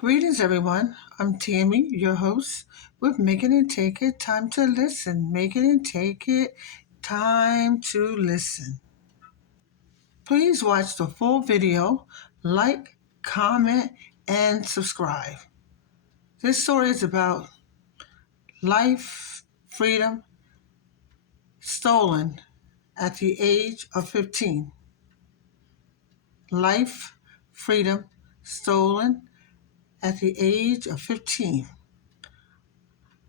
Greetings, everyone. I'm Tammy, your host with Make It and Take It Time to Listen. Make it and take it time to listen. Please watch the full video, like, comment, and subscribe. This story is about life, freedom, stolen at the age of 15. Life, freedom, stolen at the age of 15.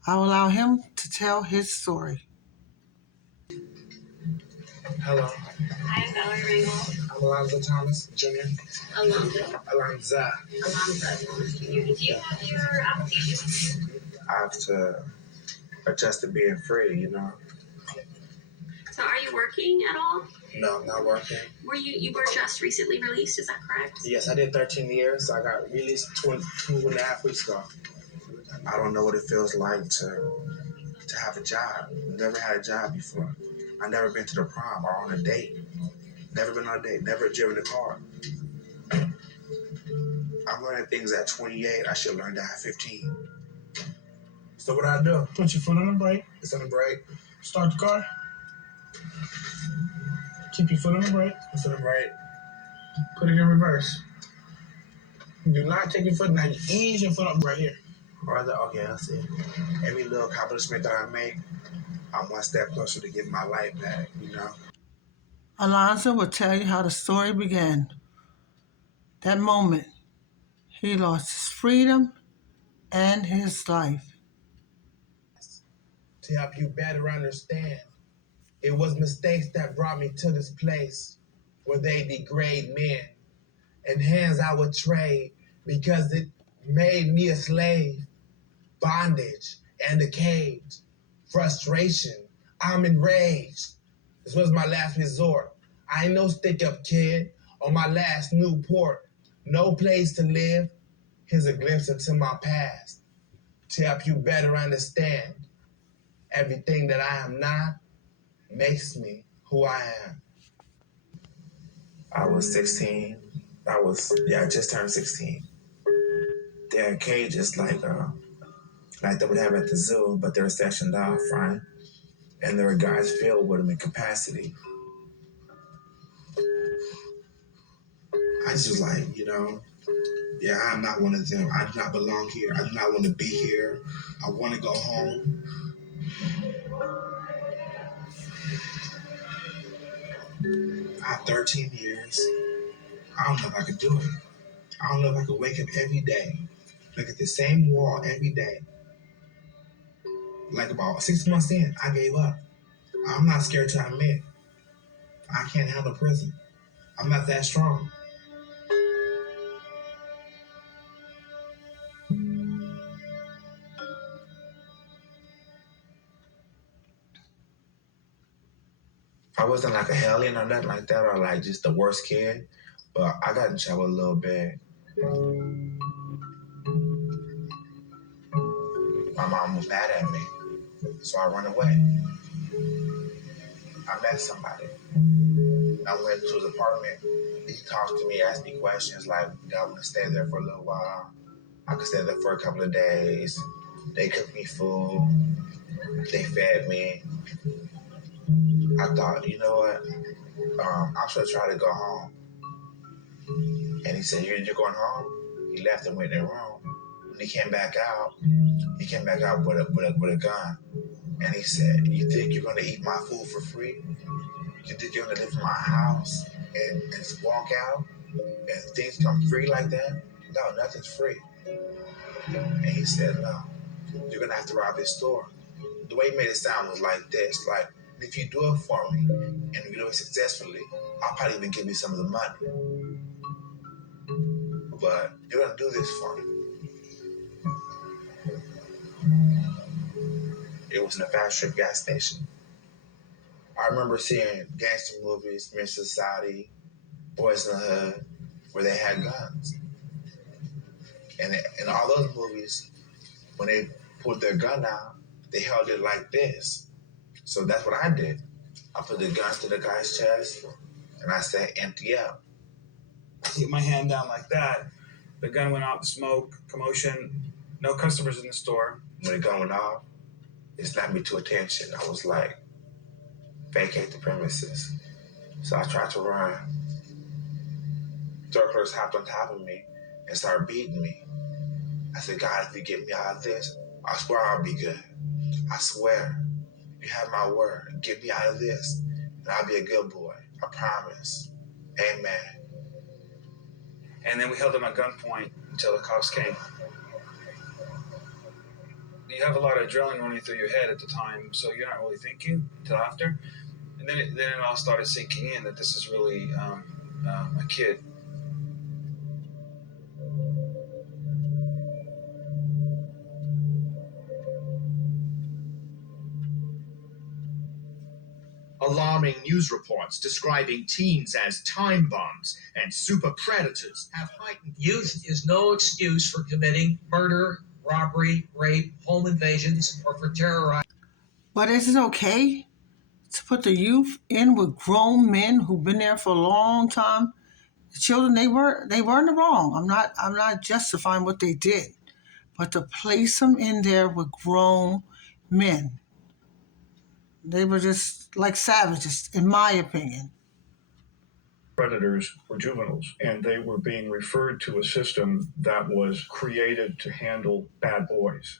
I'll allow him to tell his story. Hello. Hi, I'm Valerie Ringel. I'm Alonzo Thomas, Jr. Alonzo. Do you have your application? I have to adjust to being free, So are you working at all? No, I'm not working. You were just recently released, is that correct? Yes, I did 13 years. I got released 2.5 weeks ago. I don't know what it feels like to have a job. Never had a job before. I never been to the prom or on a date. Never been on a date. Never driven a car. I'm learning things at 28. I should learn that at 15. So what I do? Put your foot on the brake. It's on the brake. Start the car. Keep your foot on the brake. It's on the brake. Put it in reverse. Do not take your foot now. You ease your foot up right here. Okay, I see. Every little accomplishment that I make, I'm one step closer to getting my life back, Alonzo will tell you how the story began. That moment, he lost his freedom and his life. To help you better understand, it was mistakes that brought me to this place where they degrade men and hands I would trade because it made me a slave. Bondage and a cage. Frustration. I'm enraged. This was my last resort. I ain't no stick-up kid on my last Newport. No place to live. Here's a glimpse into my past to help you better understand. Everything that I am not makes me who I am. I was 16. I just turned 16. Their cage is like they would have at the zoo, but they were sectioned off, right? And there were guys filled with them in capacity. I just was like, I'm not one of them. I do not belong here. I do not want to be here. I want to go home. I have 13 years. I don't know if I could do it. I don't know if I could wake up every day, look at the same wall every day. Like about 6 months in, I gave up. I'm not scared to admit I can't handle prison. I'm not that strong. I wasn't like a hellion or nothing like that, or like just the worst kid, but I got in trouble a little bit. My mom was mad at me, so I run away. I met somebody. I went to his apartment. He talked to me, asked me questions like, "Do I want to stay there for a little while?" I could stay there for a couple of days. They cooked me food. They fed me. I thought, you know what? I should try to go home. And he said, "You're going home?" He left and went in the room. When he came back out with a gun. And he said, "You think you're going to eat my food for free? You think you're going to live in my house and just walk out and things come free like that? No, nothing's free." And he said, "No, you're going to have to rob this store." The way he made it sound was like this, like, "If you do it for me and you do it successfully, I'll probably even give you some of the money. But you're going to do this for me." It was in a fast strip gas station. I remember seeing gangster movies, Men's Society, Boys in the Hood, where they had guns. And in all those movies, when they pulled their gun out, they held it like this. So that's what I did. I put the gun to the guy's chest, and I said, "Empty up." I hit my hand down like that, The gun went off, smoke, commotion, no customers in the store. When the gun went off, it snapped me to attention. I was like, vacate the premises. So I tried to run. Drug clerks hopped on top of me and started beating me. I said, God, if you get me out of this, I swear I'll be good. I swear. You have my word. Get me out of this, and I'll be a good boy. I promise. Amen. And then we held him at gunpoint until the cops came. You have a lot of adrenaline running through your head at the time, so you're not really thinking until after. And then it all started sinking in that this is really a kid. Alarming news reports describing teens as time bombs and super predators have heightened. Youth is no excuse for committing murder, robbery, rape, home invasions, or for terrorizing. But is it okay to put the youth in with grown men who've been there for a long time? The children, they weren't wrong. I'm not justifying what they did, but to place them in there with grown men, they were just like savages, in my opinion. Predators were juveniles, and they were being referred to a system that was created to handle bad boys.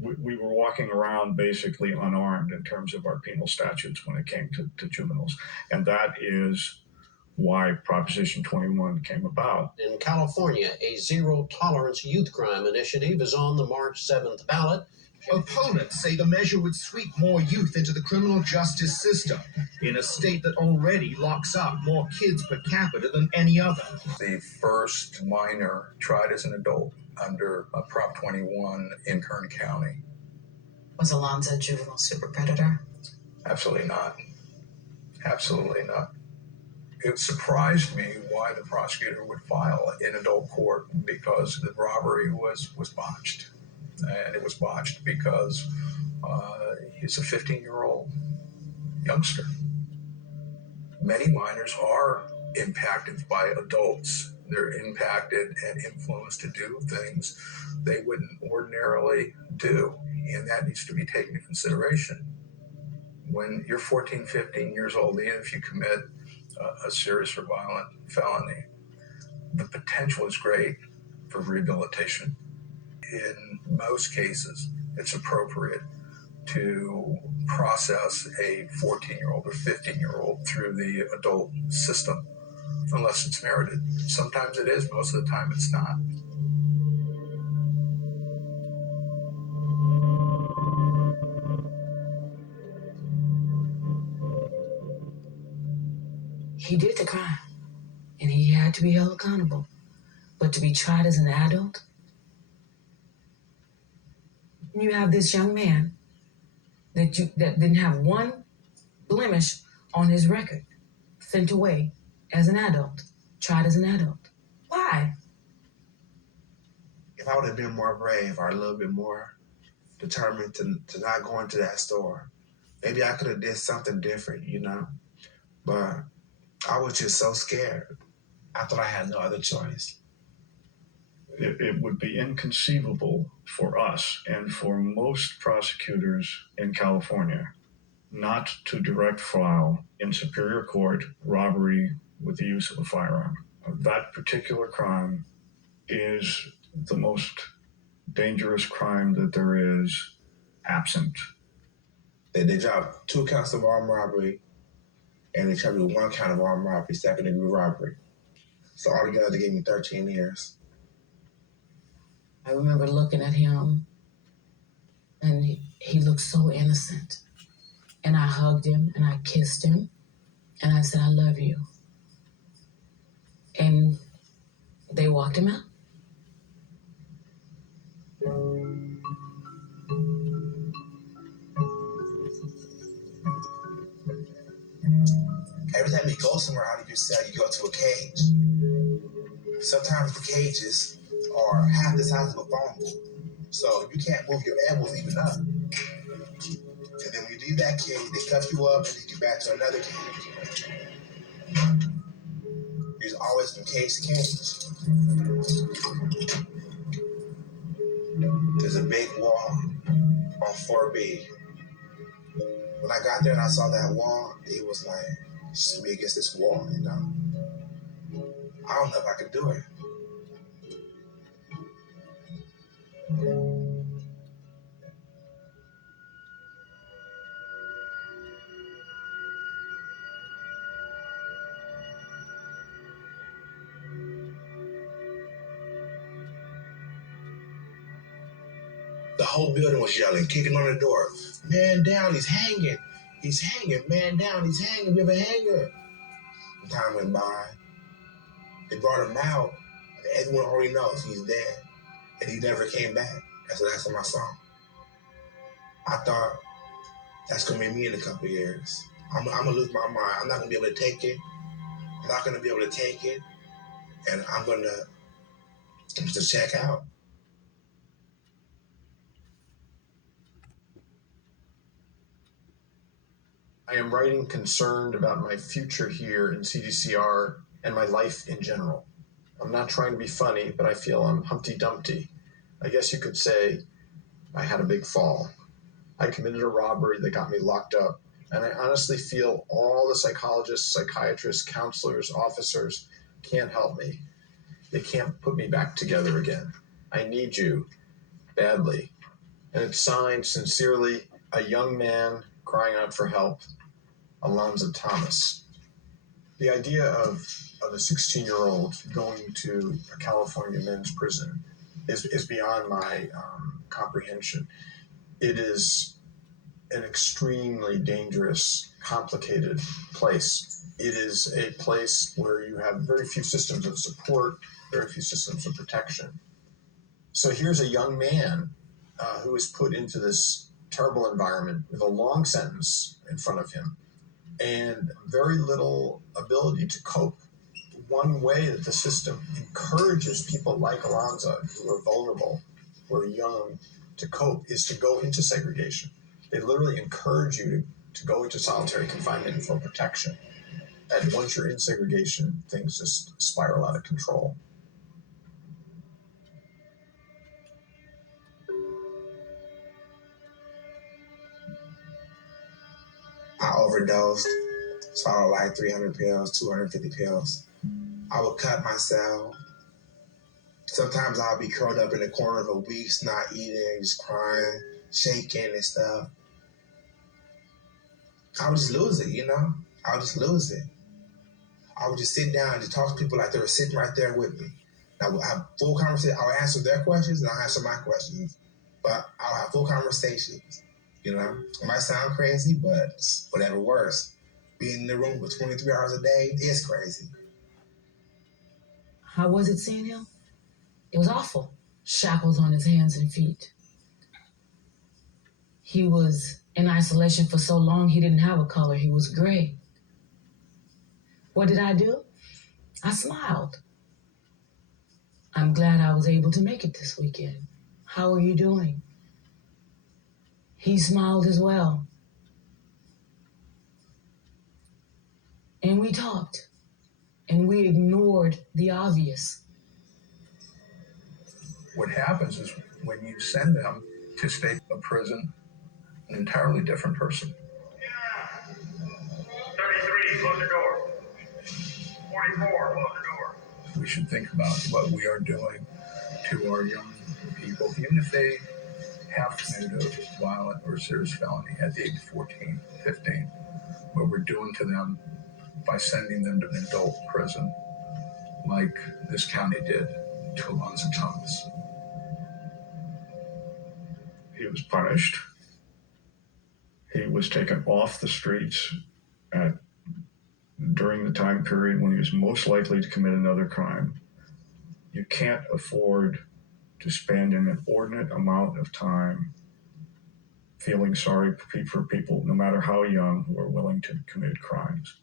We were walking around basically unarmed in terms of our penal statutes when it came to juveniles, and that is why Proposition 21 came about. In California, a zero-tolerance youth crime initiative is on the March 7th ballot. Opponents say the measure would sweep more youth into the criminal justice system in a state that already locks up more kids per capita than any other. The first minor tried as an adult under Prop 21 in Kern County. Was Alonzo a juvenile super predator? Absolutely not. Absolutely not. It surprised me why the prosecutor would file in adult court because the robbery was botched. And it was botched because he's a 15-year-old youngster. Many minors are impacted by adults. They're impacted and influenced to do things they wouldn't ordinarily do, and that needs to be taken into consideration. When you're 14, 15 years old, even if you commit a serious or violent felony, the potential is great for rehabilitation. In most cases, it's appropriate to process a 14-year-old or 15-year-old through the adult system, unless it's merited. Sometimes it is, most of the time it's not. He did the crime, and he had to be held accountable. But to be tried as an adult, you have this young man that didn't have one blemish on his record, sent away as an adult, tried as an adult. Why? If I would have been more brave or a little bit more determined to not go into that store, maybe I could have did something different, you know? But I was just so scared. I thought I had no other choice. It would be inconceivable for us and for most prosecutors in California not to direct file in Superior Court robbery with the use of a firearm. That particular crime is the most dangerous crime that there is absent. They dropped 2 counts of armed robbery, and they charged me with 1 count of armed robbery, second-degree robbery. So altogether, they gave me 13 years. I remember looking at him, and he looked so innocent. And I hugged him, and I kissed him, and I said, I love you. And they walked him out. Every time you go somewhere out of your cell, you go to a cage. Sometimes the cages are half the size of a phone booth, so you can't move your elbows even up. And then when you leave that cage, they cuff you up and take you back to another cage. He's always from cage to cage. There's a big wall on 4B. When I got there and I saw that wall, it was like, just me against this wall, you know? I don't know if I could do it. The whole building was yelling, kicking on the door. Man down, he's hanging. He's hanging. Man down, he's hanging. We have a hanger. Time went by. They brought him out. Everyone already knows he's dead. And he never came back. That's the last time I saw him. I thought, that's going to be me in a couple of years. I'm going to lose my mind. I'm not going to be able to take it. I'm not going to be able to take it. And I'm going to just check out. I am writing concerned about my future here in CDCR and my life in general. I'm not trying to be funny, but I feel I'm Humpty Dumpty. I guess you could say I had a big fall. I committed a robbery that got me locked up, and I honestly feel all the psychologists, psychiatrists, counselors, officers can't help me. They can't put me back together again. I need you badly. And it's signed, sincerely, a young man crying out for help, Alonzo Thomas. The idea of a 16-year-old going to a California men's prison is beyond my comprehension. It is an extremely dangerous, complicated place. It is a place where you have very few systems of support, very few systems of protection. So here's a young man who is put into this terrible environment with a long sentence in front of him and very little ability to cope. One way that the system encourages people like Alonzo, who are vulnerable, who are young, to cope is to go into segregation. They literally encourage you to go into solitary confinement for protection. And once you're in segregation, things just spiral out of control. I overdosed, swallowed like 300 pills, 250 pills. I would cut myself. Sometimes I'll be curled up in the corner for weeks, not eating, just crying, shaking and stuff. I would just lose it, you know? I would just lose it. I would just sit down and just talk to people like they were sitting right there with me. I would have full conversation. I would answer their questions and I'll answer my questions. But I'll have full conversations, you know? It might sound crazy, but whatever works. Being in the room for 23 hours a day is crazy. How was it seeing him? It was awful. Shackles on his hands and feet. He was in isolation for so long he didn't have a color. He was gray. What did I do? I smiled. I'm glad I was able to make it this weekend. How are you doing? He smiled as well. And we talked. And we ignored the obvious. What happens is when you send them to state a prison, an entirely different person. 33, close the door. 44, close the door. We should think about what we are doing to our young people, even if they have committed a violent or serious felony at the age of 14, 15, what we're doing to them by sending them to an adult prison like this county did to Alonzo Thomas. He was punished. He was taken off the streets during the time period when he was most likely to commit another crime. You can't afford to spend an inordinate amount of time feeling sorry for people, no matter how young, who are willing to commit crimes.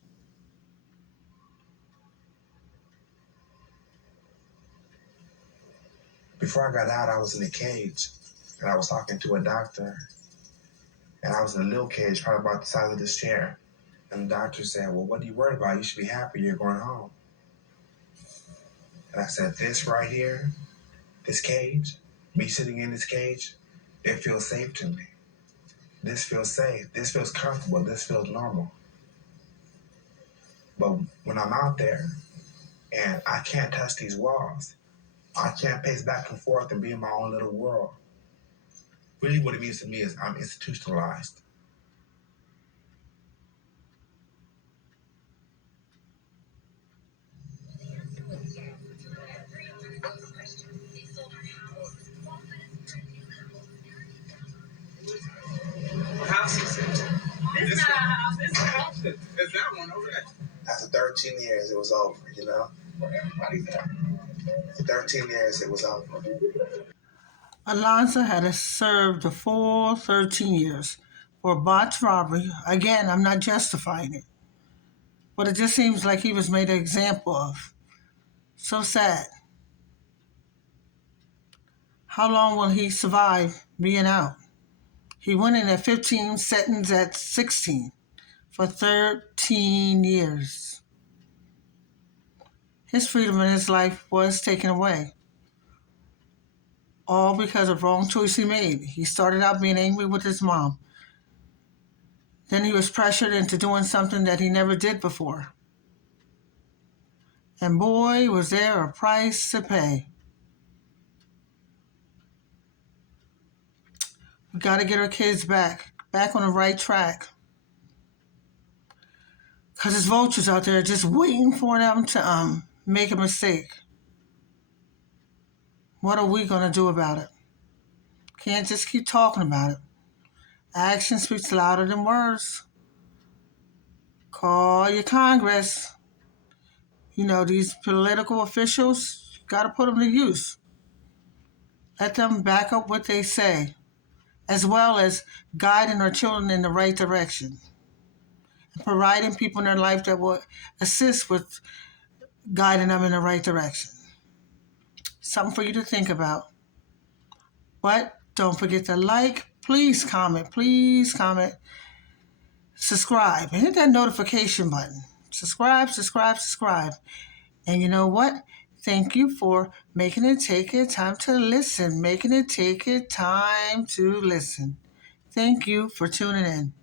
Before I got out, I was in a cage, and I was talking to a doctor, and I was in a little cage, probably about the size of this chair. And the doctor said, well, what are you worried about? You should be happy you're going home. And I said, this right here, this cage, me sitting in this cage, it feels safe to me. This feels safe. This feels comfortable. This feels normal. But when I'm out there and I can't touch these walls, I can't pace back and forth and be in my own little world. Really what it means to me is I'm institutionalized. What house is it? This is not a house. This is a house. There's that one over there. After 13 years, it was over, you know? Everybody's there. For 13 years, it was over. Alonzo had served the full 13 years for botched robbery. Again, I'm not justifying it, but it just seems like he was made an example of. So sad. How long will he survive being out? He went in at 15, sentenced at 16 for 13 years. His freedom in his life was taken away, all because of wrong choice he made. He started out being angry with his mom. Then he was pressured into doing something that he never did before. And boy, was there a price to pay. We got to get our kids back on the right track. Because there's vultures out there just waiting for them to make a mistake. What are we going to do about it? Can't just keep talking about it. Action speaks louder than words. Call your Congress. You know, these political officials, got to put them to use. Let them back up what they say, as well as guiding our children in the right direction. Providing people in their life that will assist with guiding them in the right direction. Something for you to think about. But don't forget to like, please comment, subscribe, and hit that notification button. Subscribe. And you know what? Thank you for making it take it time to listen. Making it take it time to listen. Thank you for tuning in.